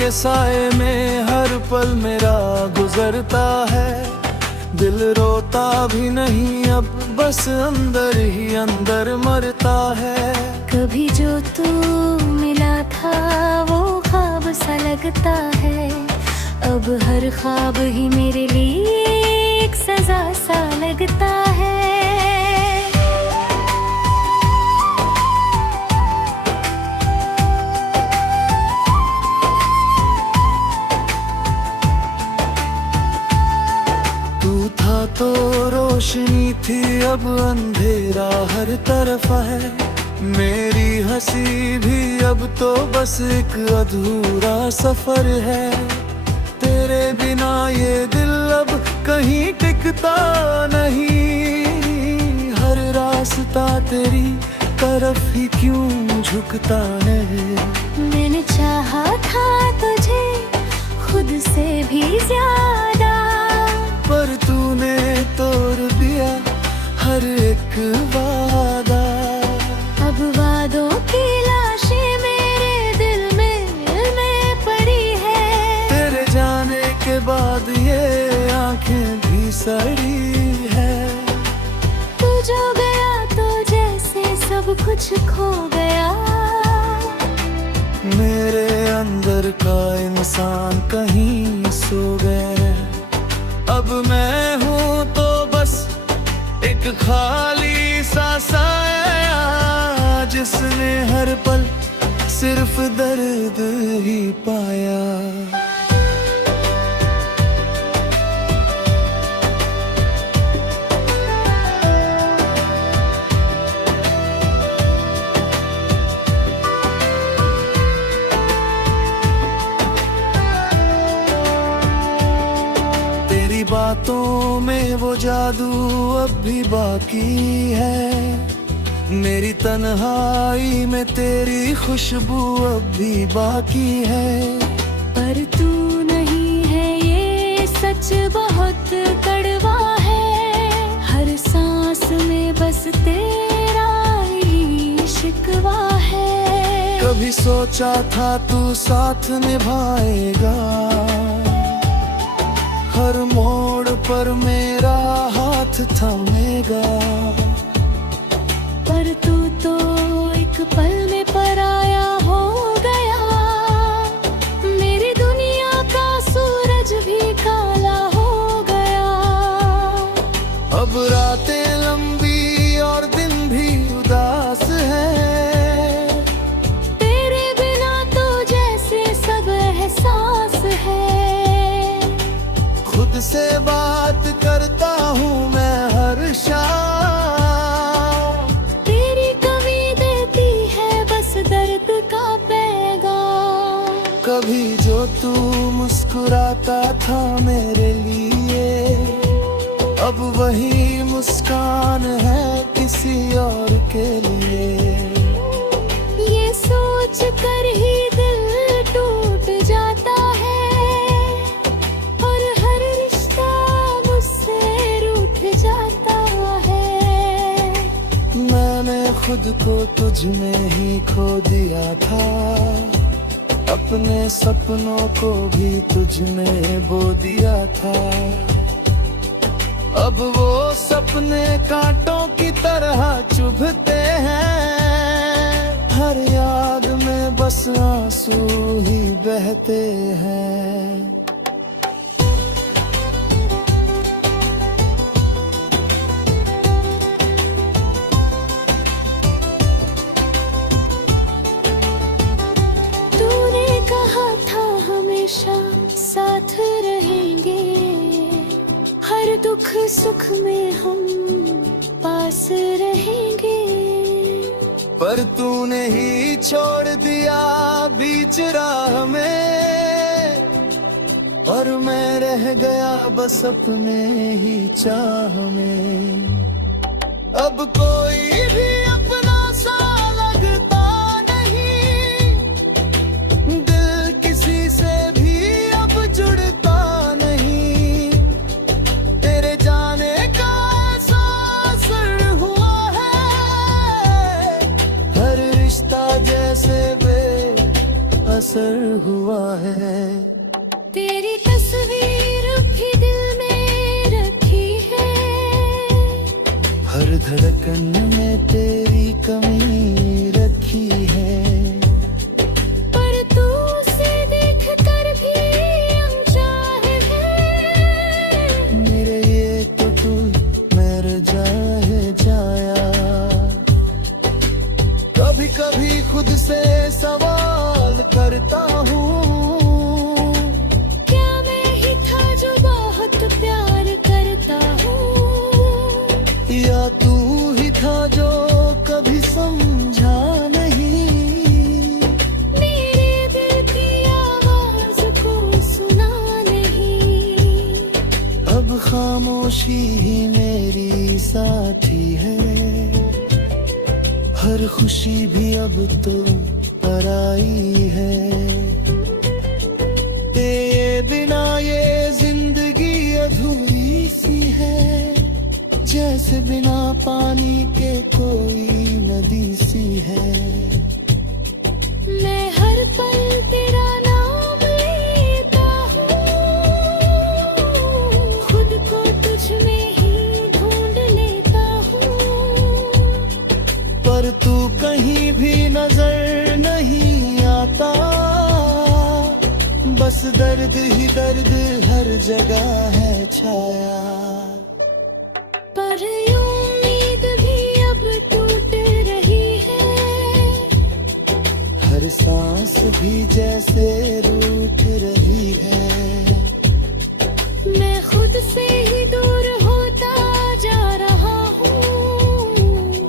के साए में हर पल मेरा गुजरता है। दिल रोता भी नहीं अब, बस अंदर ही अंदर मरता है। कभी जो तू मिला था वो ख्वाब सा लगता है, अब हर ख्वाब ही मेरे लिए एक सजा सा लगता है। तू था तो रोशनी थी, अब अंधेरा हर तरफ है। मेरी हंसी भी अब तो बस एक अधूरा सफर है। तेरे बिना ये दिल अब कहीं टिकता नहीं, हर रास्ता तेरी तरफ ही क्यों झुकता है। मैंने चाहा था तुझे खुद से भी ज्यादा, पर तूने तोड़ दिया हर एक वादा। अब वादों की लाशें मेरे दिल में पड़ी है। तेरे जाने के बाद ये आंखें भी सड़ी है। तू जो गया तो जैसे सब कुछ खो गया। मेरे अंदर का इंसान कहीं सो गया। अब मैं हूँ तो बस एक खाली सा साया, जिसने हर पल सिर्फ दर्द ही पाया। तेरी बातों में वो जादू अब भी बाकी है। मेरी तन्हाई में तेरी खुशबू अब भी बाकी है। पर तू नहीं है ये सच बहुत कड़वा है। हर सांस में बस तेरा ही शिकवा है। कभी सोचा था तू साथ निभाएगा, हर मोड़ पर मेरा हाथ थामेगा। पर तू तो एक पल में पराया हो गया। मेरी दुनिया का सूरज भी काला हो गया। अब रातें लंबी और दिन भी उदास है। तेरे बिना तो जैसे सब एहसास है। खुद से बात करता हूँ मैं हर शाम। तेरी कमी देती है बस दर्द का पैगाम। कभी जो तू मुस्कुराता था मेरे लिए, अब वही मुस्कान है किसी और के लिए। ये सोच कर ही दिल टूट जाता है, और हर रिश्ता मुझसे रूठ जाता है। मैंने खुद को तुझ में ही खो दिया था, अपने सपनों को भी तुझ में बो दिया था। अब वो सपने कांटों की तरह चुभते हैं। हर याद में बस आंसू ही बहते हैं। तूने कहा था हमेशा साथ रहेंगे, हर दुख सुख में हम पास रहेंगे। पर तूने ही छोड़ दिया बीच राह में, और मैं रह गया बस अपने ही चाह में। अब कोई भी अपना सा लगता नहीं, दिल किसी से भी अब जुड़ता नहीं। तेरे जाने का एहसास हुआ है, हर रिश्ता जैसे बेअसर हुआ है। धड़कन में तेरी कमी रखी है, पर तू उसे देख कर भी अनचाहे है। मेरे ये तो तू मेरे जाए जाया। कभी कभी खुद से सवाल करता हूँ, क्या मैं ही था जो बहुत प्यार करता हूँ, या तू ही था जो कभी समझा नहीं। मेरे दिल की आवाज को सुना नहीं। अब खामोशी ही मेरी साथी है, हर खुशी भी अब तो पराई है। तेरे बिना ये जिंदगी अधूरी सी है, जैसे बिना पानी के कोई नदी सी है। मैं हर पल तेरा नाम लेता हूँ, खुद को तुझ में ही ढूंढ लेता हूँ। पर तू कहीं भी नजर नहीं आता, बस दर्द ही दर्द हर जगह है छाया। पर ये उम्मीद भी अब टूट रही है, हर सांस भी जैसे रूठ रही है। मैं खुद से ही दूर होता जा रहा हूँ,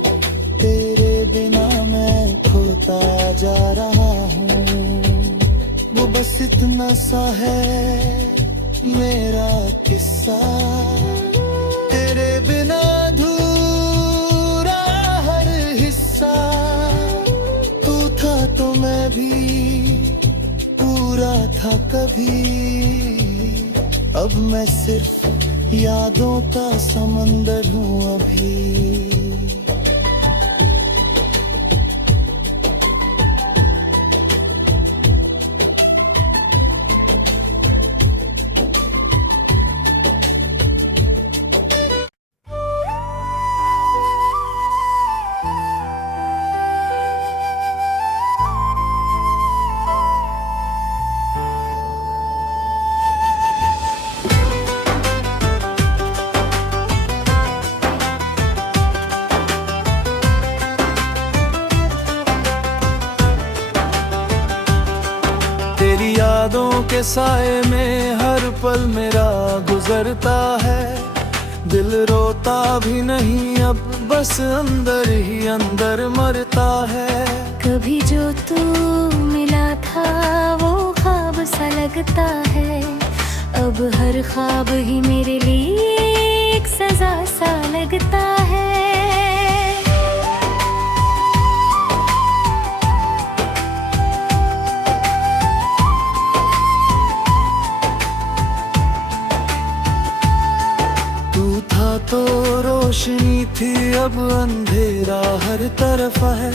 तेरे बिना मैं खोता जा रहा हूँ। वो बस इतना सा है मेरा किस्सा, तेरे बिना अधूरा हर हिस्सा। तू था तो मैं भी पूरा था कभी, अब मैं सिर्फ यादों का समंदर हूँ अभी। तेरी यादों के साए में हर पल मेरा गुजरता है। दिल रोता भी नहीं अब, बस अंदर ही अंदर मरता है। कभी जो तू मिला था वो ख्वाब सा लगता है, अब हर ख्वाब ही मेरे लिए एक सजा सा लगता है। तू था तो रोशनी थी, अब अंधेरा हर तरफ है।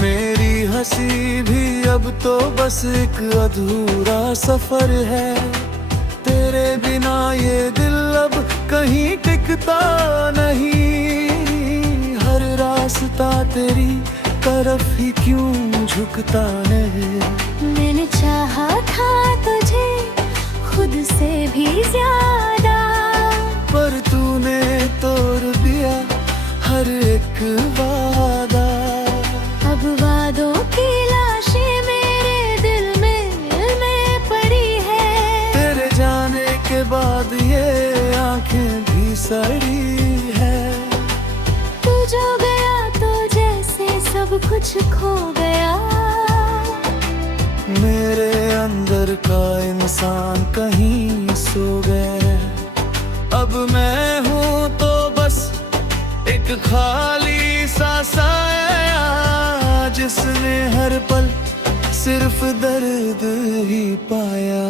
मेरी हंसी भी अब तो बस एक अधूरा सफर है। तेरे बिना ये दिल अब कहीं टिकता नहीं, हर रास्ता तेरी तरफ ही क्यों झुकता है। मैंने चाहा था तुझे खुद से भी ज्यादा, पर तूने तोड़ दिया हर एक वादा। अब वादों की लाशें मेरे दिल में पड़ी है। तेरे जाने के बाद ये आंखें भी सड़ी है। तू जो गया तो जैसे सब कुछ खो गया। मेरे अंदर का इंसान कहीं सो गए। अब मैं हूँ तो बस एक खाली सा साया, जिसने हर पल सिर्फ दर्द ही पाया।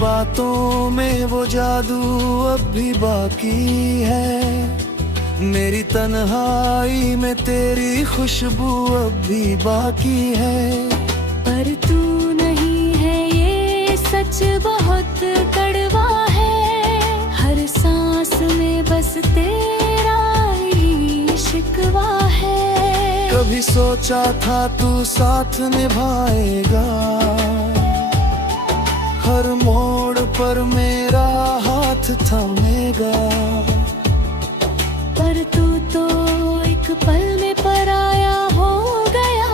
बातों में में वो जादू अब भी बाकी है, मेरी तन्हाई में तेरी खुशबू अब भी बाकी है। पर तू नहीं है ये सच बहुत कड़वा है, हर सांस में बस तेरा ही शिकवा है। कभी सोचा था तू साथ निभाएगा, हर मोड़ पर मेरा हाथ थामेगा। पर तू तो एक पल में पराया हो गया,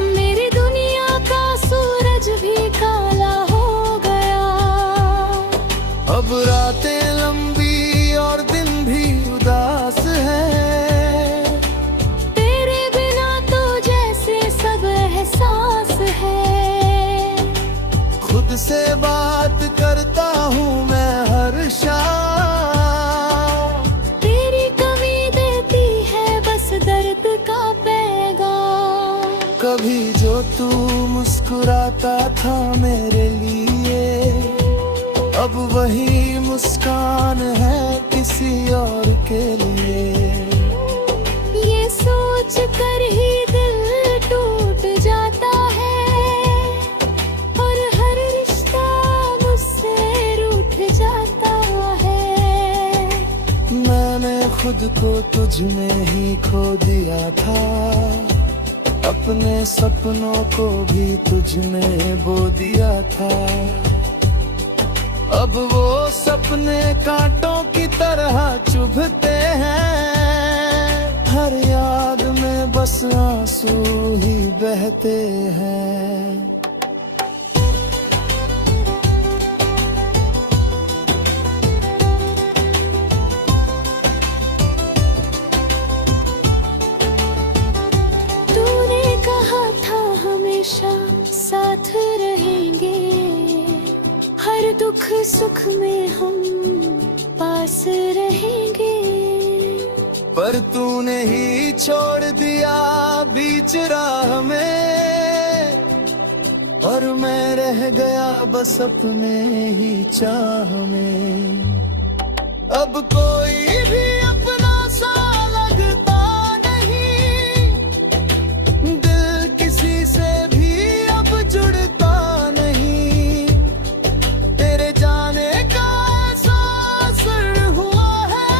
मेरी दुनिया का सूरज भी काला हो गया। अब रातें लंबी और दिन भी उदास है, तेरे बिना तो जैसे सब एहसास है। खुद से बात करता हूँ मैं हर शाम, तेरी कमी देती है बस दर्द का पैगाम। कभी जो तू मुस्कुराता था मेरे लिए, अब वही मुस्कान है किसी और के लिए। ये सोच कर ही दिल टूट जाता है, और हर रिश्ता मुझसे रूठ जाता है। मैंने खुद को तुझ में ही खो दिया था, अपने सपनों को भी तुझ में बो दिया था। अब वो सपने कांटों की तरह चुभते हैं, हर याद में बस आंसू ही बहते हैं। तूने कहा था हमेशा साथ रहेंगे, हर दुख सुख में हम पास रहेंगे। पर तूने ही छोड़ दिया बीच राह में, और मैं रह गया बस अपने ही चाह में। अब कोई भी अपना सा लगता नहीं, दिल किसी से भी अब जुड़ता नहीं। तेरे जाने का एहसास हुआ है,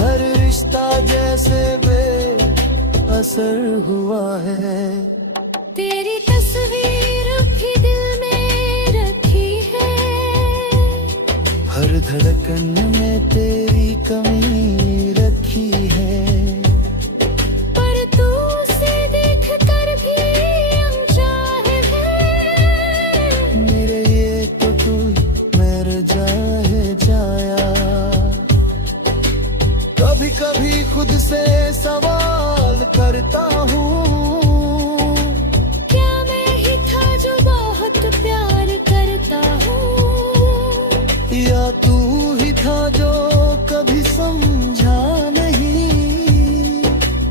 हर रिश्ता जैसे बेअसर हुआ है। तेरी तस्वीर भी दिल में रखी है, हर धड़कन में तेरी कमी रखी है। पर तू उसे देख कर भी अनचाहे है। मेरे ये तो तू मेरे जाए जाया। कभी कभी खुद से सवाल करता हूँ, क्या मैं ही था जो बहुत प्यार करता हूँ, या तू ही था जो कभी समझा नहीं।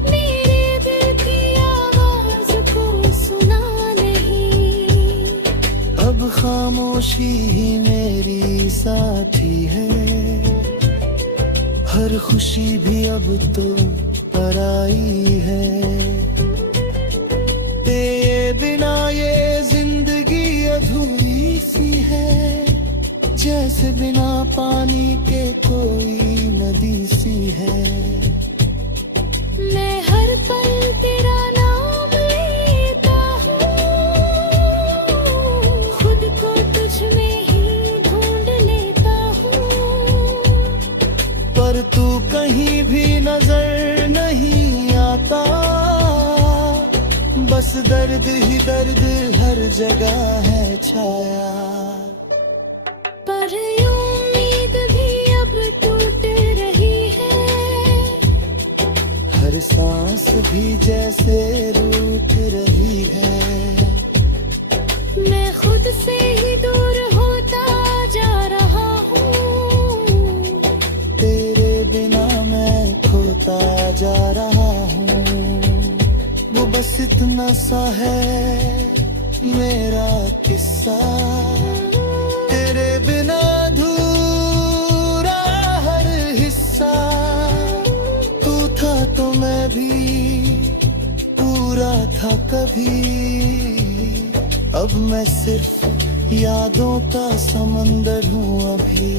मेरे दिल की आवाज को सुना नहीं। अब खामोशी ही मेरी साथी है, हर खुशी भी अब तो पराई है। तेरे बिना ये जिंदगी अधूरी सी है, जैसे बिना पानी के कोई नदी सी है। मैं हर पल तेरा नाम लेता हूँ, खुद को तुझ में ही ढूंढ लेता हूँ। पर तू कहीं भी नजर नहीं आता, बस दर्द ही दर्द हर जगह है छाया। पर ये उम्मीद भी अब टूट रही है, हर सांस भी जैसे रूठ रही है। मैं खुद से ही दूर होता जा रहा हूँ, तेरे बिना मैं खोता जा रहा हूँ। वो बस इतना सा है मेरा किस्सा, कभी। अब मैं सिर्फ यादों का समंदर हूँ अभी।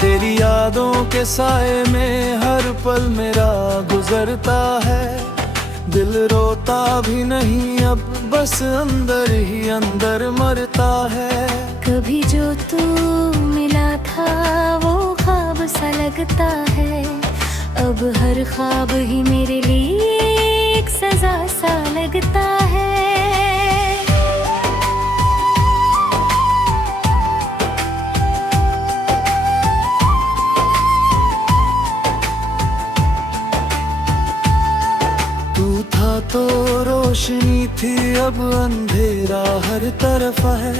तेरी यादों के साए में हर पल मेरा गुजरता है। दिल रोता भी नहीं अब, बस अंदर ही अंदर मरता है। कभी जो तू मिला था वो ख्वाब सा लगता है। अब हर ख्वाब ही मेरे लिए एक सजा सा लगता है। तो रोशनी थी अब अंधेरा हर तरफ है।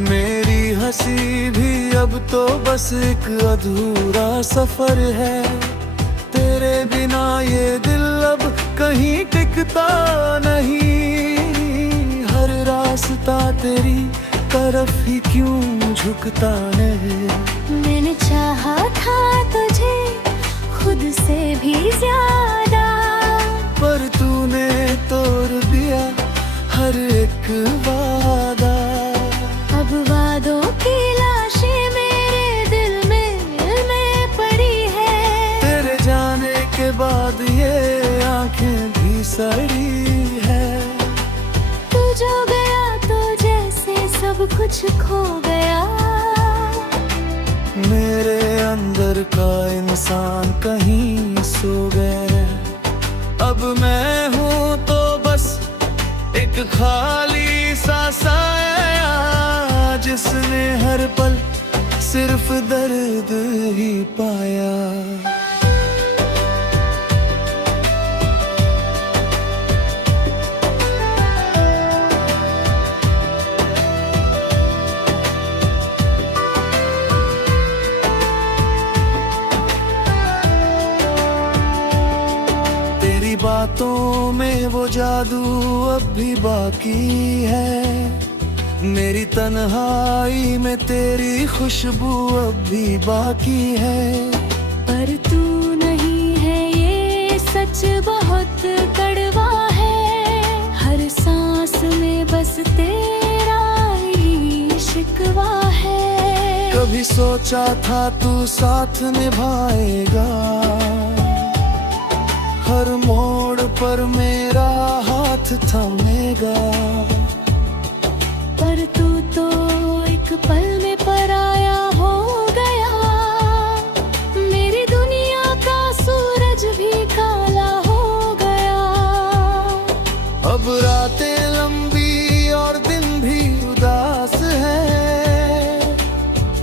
मेरी हंसी भी अब तो बस एक अधूरा सफर है। तेरे बिना ये दिल अब कहीं टिकता नहीं। हर रास्ता तेरी तरफ ही क्यों झुकता है। मैंने चाहा था तुझे खुद से भी ज्यादा, पर तूने तोड़ दिया हर एक वादा। अब वादों की लाशें मेरे दिल में पड़ी है। तेरे जाने के बाद ये आंखें भी सड़ी है। तू जो गया तो जैसे सब कुछ खो गया। मेरे अंदर का इंसान कहीं सो गया। अब मैं हूँ तो बस एक खाली सा साया, जिसने हर पल सिर्फ दर्द ही पाया। बातों में वो जादू अब भी बाकी है। मेरी तन्हाई में तेरी खुशबू अब भी बाकी है। पर तू नहीं है ये सच बहुत कड़वा है। हर सांस में बस तेरा ही शिकवा है। कभी सोचा था तू साथ निभाएगा। हर मोड़ पर मेरा हाथ थमेगा। पर तू तो एक पल में पराया हो गया। मेरी दुनिया का सूरज भी काला हो गया। अब रातें लंबी और दिन भी उदास है।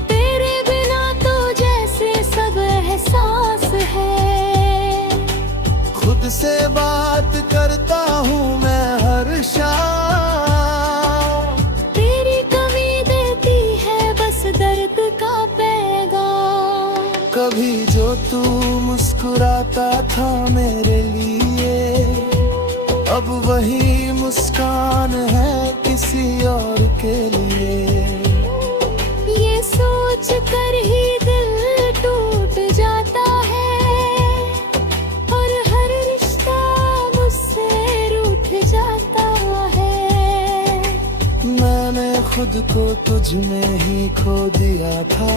तेरे बिना तो जैसे सब एहसास है। खुद से बात करता हूँ मैं हर शाम। तेरी कमी देती है बस दर्द का पैगाम। कभी जो तू मुस्कुराता था मेरे लिए, अब वही मुस्कान है किसी और के लिए। ये सोच कर ही दिल टूट जाता है। और हर रिश्ता मुझसे रूठ जाता है। मैंने खुद को तुझ में ही खो दिया था।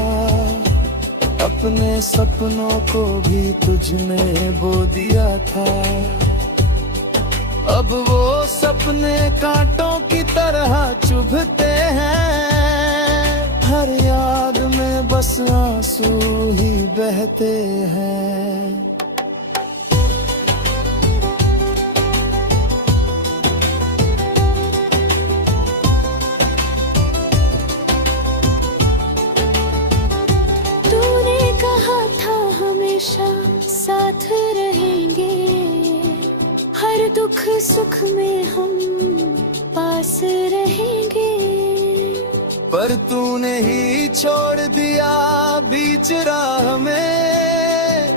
अपने सपनों को भी तुझ में बो दिया था। अब वो सपने कांटों की तरह चुभते हैं। हर याद में बस आंसू ही बहते हैं। तूने कहा था हम सुख में हम पास रहेंगे। पर तूने ही छोड़ दिया बीच राह में,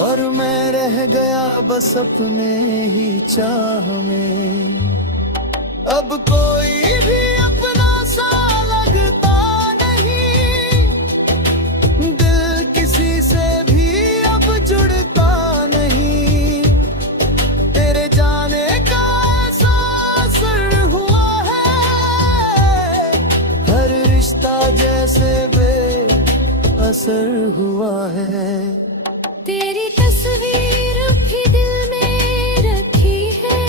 और मैं रह गया बस अपने ही चाह में। अब कोई भी अपना सा लगता नहीं, दिल किसी से भी अब जुड़ता नहीं। तेरे जाने का ऐसा असर हुआ है, हर रिश्ता जैसे बेअसर हुआ है। तेरी तस्वीर भी दिल में रखी है,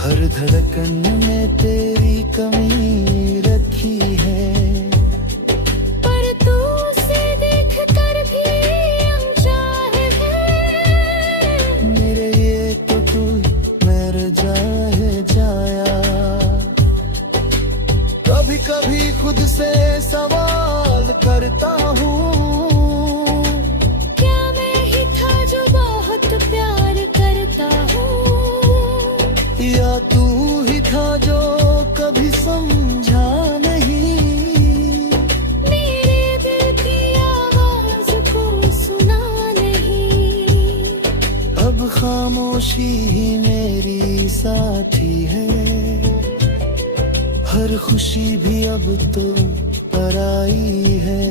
हर धड़कन में तेरी कमी रखी है। पर तू उसे देख कर भी अनचाहे है। मेरे ये तो तू मेरे जाए जाया। कभी कभी खुद से सवाल करता हूँ, या तू ही था जो कभी समझा नहीं। मेरे दिल की आवाज को सुना नहीं। अब खामोशी ही मेरी साथी है, हर खुशी भी अब तो पराई है।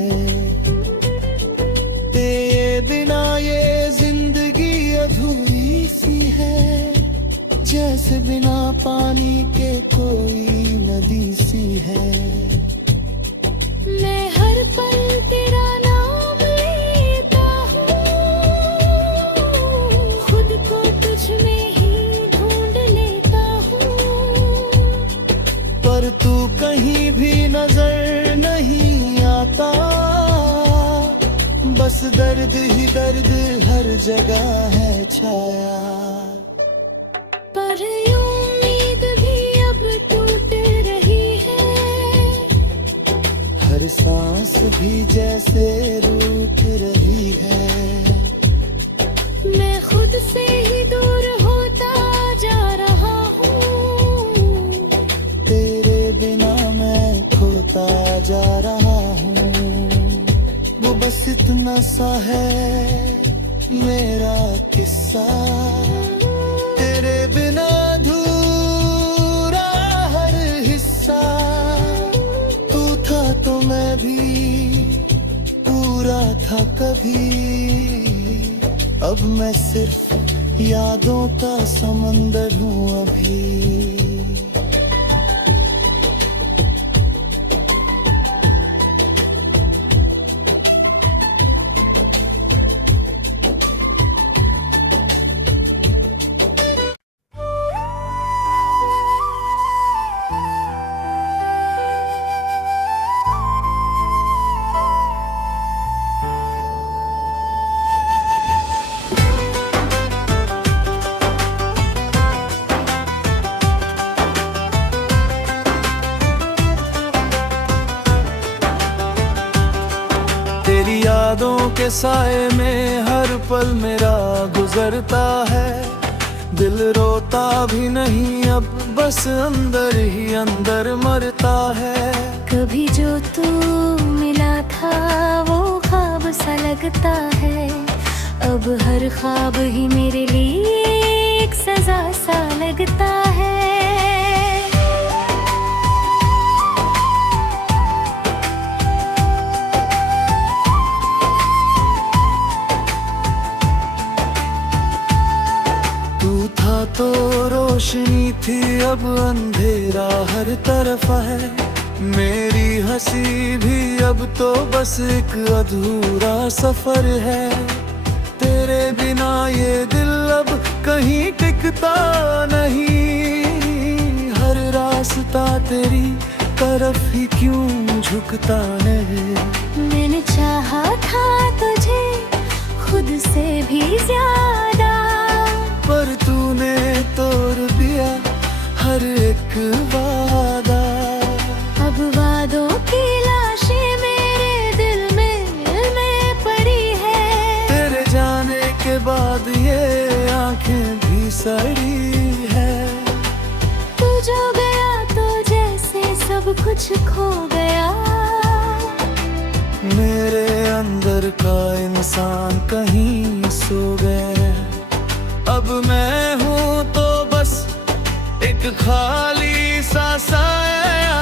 तेरे बिना ये जिंदगी अधूरी सी है, जैसे बिना पानी के कोई नदी सी है। मैं हर पल तेरा नाम लेता हूँ, खुद को तुझ में ही ढूंढ लेता हूँ। पर तू कहीं भी नजर नहीं आता, बस दर्द ही दर्द हर जगह है छाया। पर उम्मीद भी अब टूट रही है, हर सांस भी जैसे रूठ रही है। मैं खुद से ही दूर होता जा रहा हूँ। तेरे बिना मैं खोता जा रहा हूँ। वो बस इतना सा है मेरा किस्सा, तेरे बिना अधूरा हर हिस्सा। तू था तो मैं भी पूरा था कभी, अब मैं सिर्फ यादों का समंदर हूँ अभी। तेरी यादों के साए में हर पल मेरा गुजरता है। दिल रोता भी नहीं अब, बस अंदर ही अंदर मरता है। कभी जो तू मिला था वो ख्वाब सा लगता है, अब हर ख्वाब ही मेरे लिए एक सजा सा लगता है। तो रोशनी थी अब अंधेरा हर तरफ है। मेरी हंसी भी अब तो बस एक अधूरा सफर है। तेरे बिना ये दिल अब कहीं टिकता नहीं, हर रास्ता तेरी तरफ ही क्यों झुकता है। मैंने चाहा था तुझे खुद से भी ज्यादा, पर तूने तोड़ दिया हर एक वादा। अब वादों की लाशें मेरे दिल में पड़ी है। तेरे जाने के बाद ये आंखें भी सड़ कुछ खो गया। मेरे अंदर का इंसान कहीं सो गया। अब मैं हूँ तो बस एक खाली सा साया,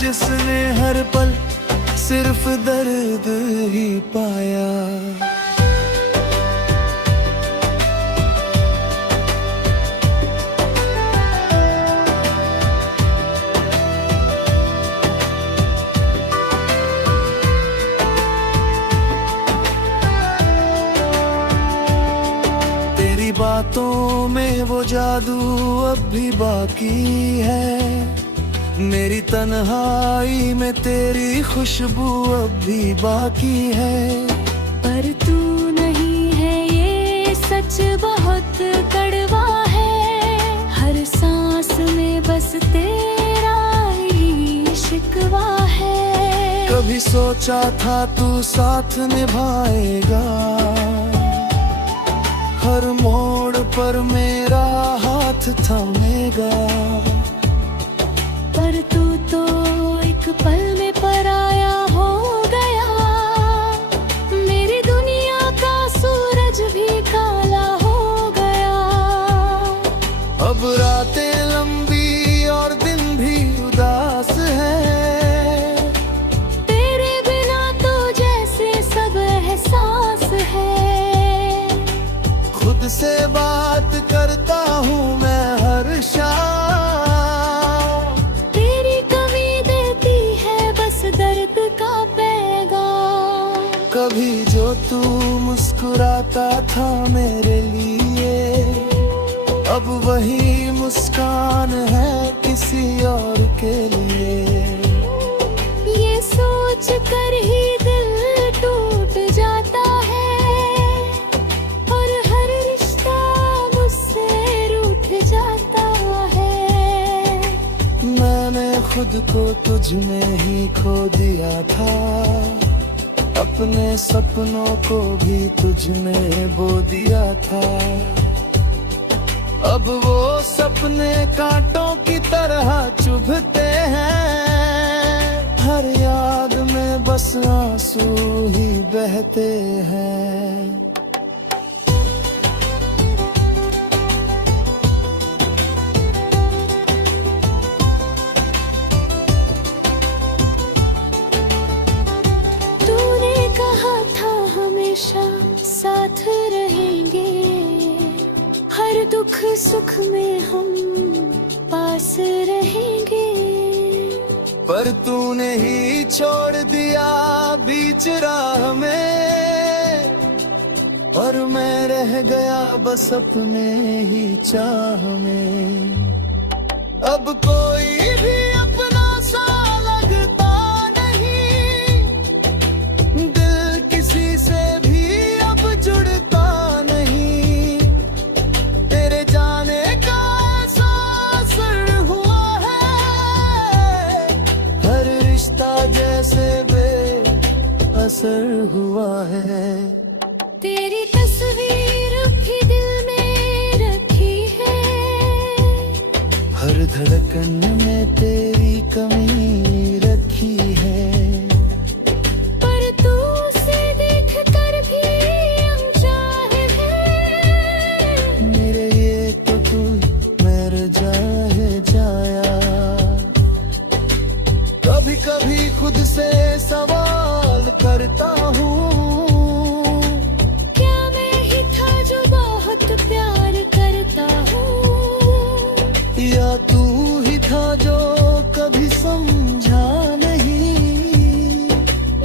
जिसने हर पल सिर्फ दर्द ही पाया। तेरी बातों में वो जादू अब भी बाकी है। मेरी तन्हाई में तेरी खुशबू अब भी बाकी है। पर तू नहीं है ये सच बहुत कड़वा है। हर सांस में बस तेरा ही शिकवा है। कभी सोचा था तू साथ निभाएगा, हर मोड़ पर मेरा हाथ थामेगा। पर तू तो एक पल में पराया हो गया। मेरी दुनिया का सूरज भी काला हो गया। अब रातें लंबी और दिन भी उदास है। तेरे बिना तो जैसे सब एहसास है। खुद से बात करता हूँ मैं हर शाम। तेरी कमी देती है बस दर्द का पैगाम। कभी जो तू मुस्कुराता था मेरे लिए, अब वही मुस्कान है किसी और के लिए। ये सोच कर ही दिल टूट जाता है। और हर रिश्ता मुझसे रूठ जाता है। मैंने खुद को तुझ में ही खो दिया था। अपने सपनों को भी तुझ में बो दिया था। अब वो सपने कांटों की तरह चुभते हैं। हर याद में बस आंसू ही बहते हैं। तूने कहा था हमेशा साथ रहेंगे। हर दुख सुख में हम पास रहेंगे। पर तूने ही छोड़ दिया बीच राह में, और मैं रह गया बस अपने ही चाह में। अब कोई भी अपना सा लगता नहीं। दिल किसी से भी अब जुड़ता नहीं। तेरे जाने का एहसास हुआ है। हर रिश्ता जैसे बेअसर हुआ है। तेरी तस्वीर भी दिल में रखी है। हर धड़कन में तेरी कमी रखी है। पर तू उसे देख कर भी अनचाहे है। मेरे लिए तो तू मर जाए जाया। कभी कभी खुद से सवाल करता हूँ, क्या मैं ही था जो बहुत प्यार करता हूँ। या तू ही था जो कभी समझा नहीं।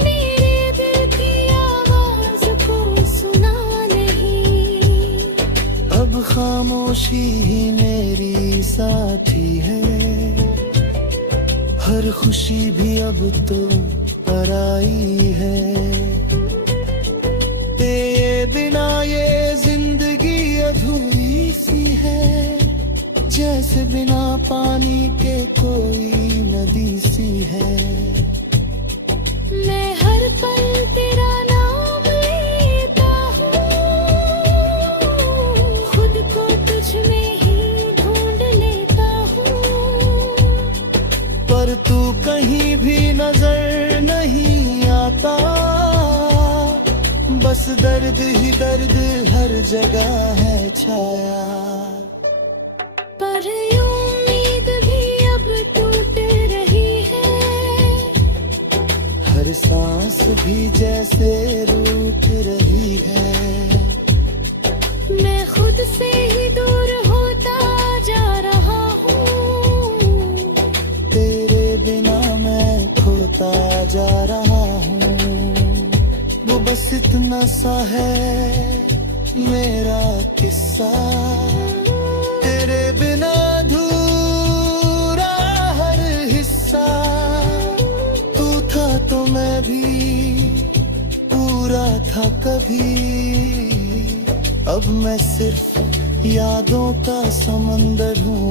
मेरे दिल की आवाज को सुना नहीं। अब खामोशी ही मेरी साथी है। हर खुशी भी अब तो पराई है। तेरे बिना ये जिंदगी अधूरी सी है। जैसे बिना पानी के कोई नदी सी है। मैं हर पल तेरा नाम लेता हूँ। खुद को तुझ में ही ढूंढ लेता हूँ। पर तू बस दर्द ही दर्द हर जगह है छाया। पर ये उम्मीद भी अब टूट रही है, हर सांस भी जैसे रूठ रही है। मैं खुद से ही दूर होता जा रहा हूँ, तेरे बिना मैं खोता जा रहा हूँ। वो बस इतना सा है मेरा किस्सा, तेरे बिना अधूरा हर हिस्सा। तू था तो मैं भी पूरा था कभी, अब मैं सिर्फ यादों का समंदर हूँ